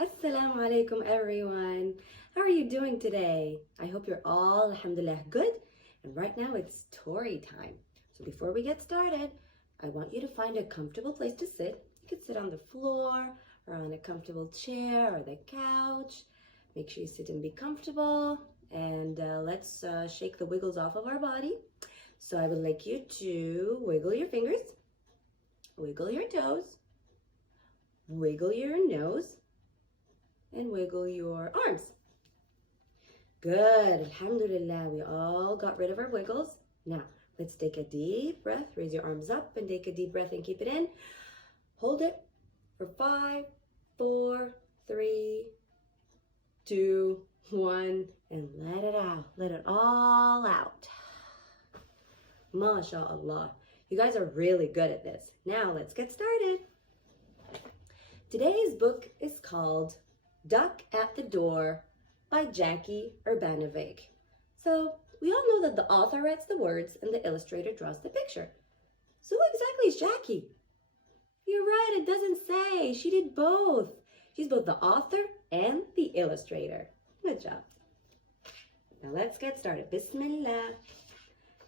Assalamu alaikum everyone. How are you doing today? I hope you're all, alhamdulillah, good. And right now it's story time. So before we get started, I want you to find a comfortable place to sit. You can sit on the floor or on a comfortable chair or the couch. Make sure you sit and be comfortable. And let's shake the wiggles off of our body. So I would like you to wiggle your fingers, wiggle your toes, wiggle your nose, and wiggle your arms. Good, alhamdulillah, we all got rid of our wiggles. Now, let's take a deep breath. Raise your arms up and take a deep breath and keep it in. Hold it for 5, 4, 3, 2, 1, and let it out. Let it all out. MashaAllah. You guys are really good at this. Now, let's get started. Today's book is called Duck at the Door by Jackie Urbanovic. So we all know that the author writes the words and the illustrator draws the picture. So who exactly is Jackie? You're right, it doesn't say. She did both. She's both the author and the illustrator. Good job. Now let's get started. Bismillah.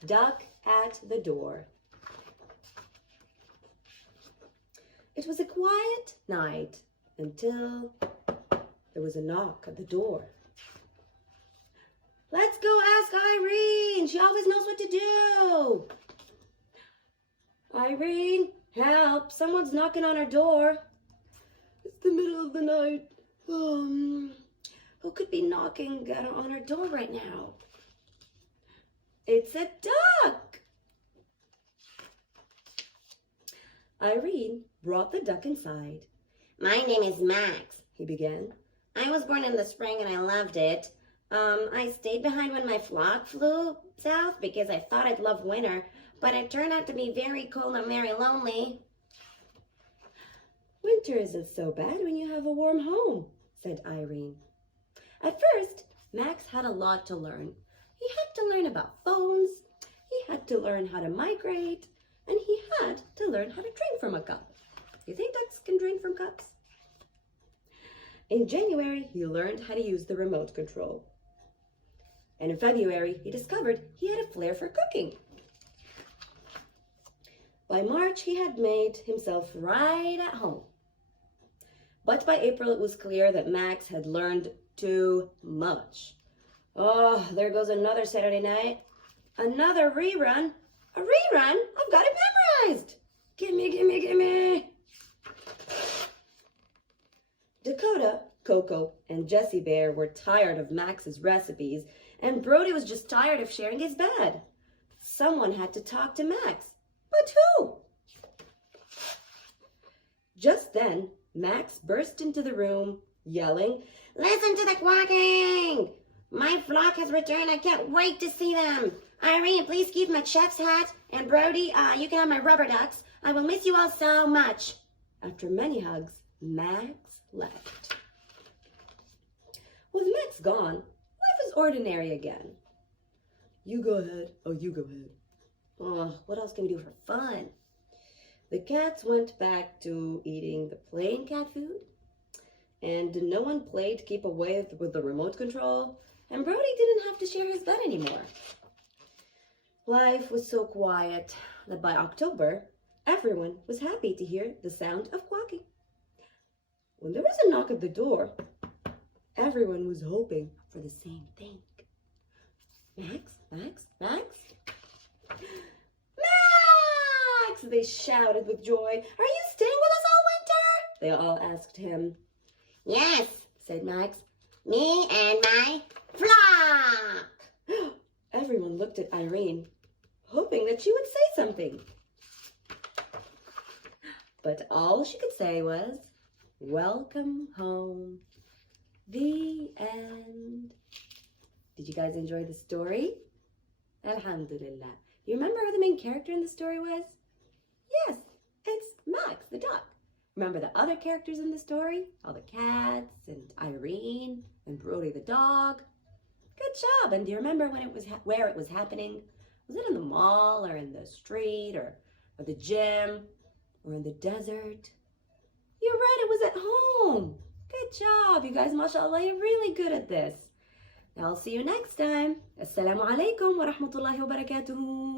Duck at the Door. It was a quiet night until there was a knock at the door. Let's go ask Irene. She always knows what to do. Irene, help. Someone's knocking on our door. It's the middle of the night. Who could be knocking on our door right now? It's a duck. Irene brought the duck inside. My name is Max, he began. I was born in the spring and I loved it. I stayed behind when my flock flew south because I thought I'd love winter, but it turned out to be very cold and very lonely. Winter isn't so bad when you have a warm home, said Irene. At first, Max had a lot to learn. He had to learn about phones, he had to learn how to migrate, and he had to learn how to drink from a cup. You think ducks can drink from cups? In January, he learned how to use the remote control. And in February, he discovered he had a flair for cooking. By March, he had made himself right at home. But by April, it was clear that Max had learned too much. Oh, there goes another Saturday night. Another rerun. A rerun? I've got it memorized. Gimme, gimme, gimme. Dakota, Coco, and Jessie Bear were tired of Max's recipes, and Brody was just tired of sharing his bed. Someone had to talk to Max. But who? Just then, Max burst into the room, yelling, "Listen to the quacking! My flock has returned. I can't wait to see them. Irene, please keep my chef's hat. And Brody, you can have my rubber ducks. I will miss you all so much." After many hugs, Max left. With Max gone, life is ordinary again. You go ahead. Oh, you go ahead. Oh, what else can we do for fun? The cats went back to eating the plain cat food, and no one played keep away with the remote control, and Brody didn't have to share his bed anymore. Life was so quiet that by October, everyone was happy to hear the sound of quacking. When there was a knock at the door, everyone was hoping for the same thing. Max, Max, Max. Max! They shouted with joy. Are you staying with us all winter? They all asked him. Yes, said Max. Me and my flock. Everyone looked at Irene, hoping that she would say something. But all she could say was, "Welcome home." The end. Did you guys enjoy the story? Alhamdulillah. You remember who the main character in the story was? Yes, it's Max, the duck. Remember the other characters in the story? All the cats and Irene and Brody the dog. Good job. And do you remember when it was where it was happening? Was it in the mall or in the street or the gym or in the desert? You're right, it was at home. Good job. You guys, mashallah, you're really good at this. Now I'll see you next time. Assalamu alaikum wa rahmatullahi wa barakatuhu.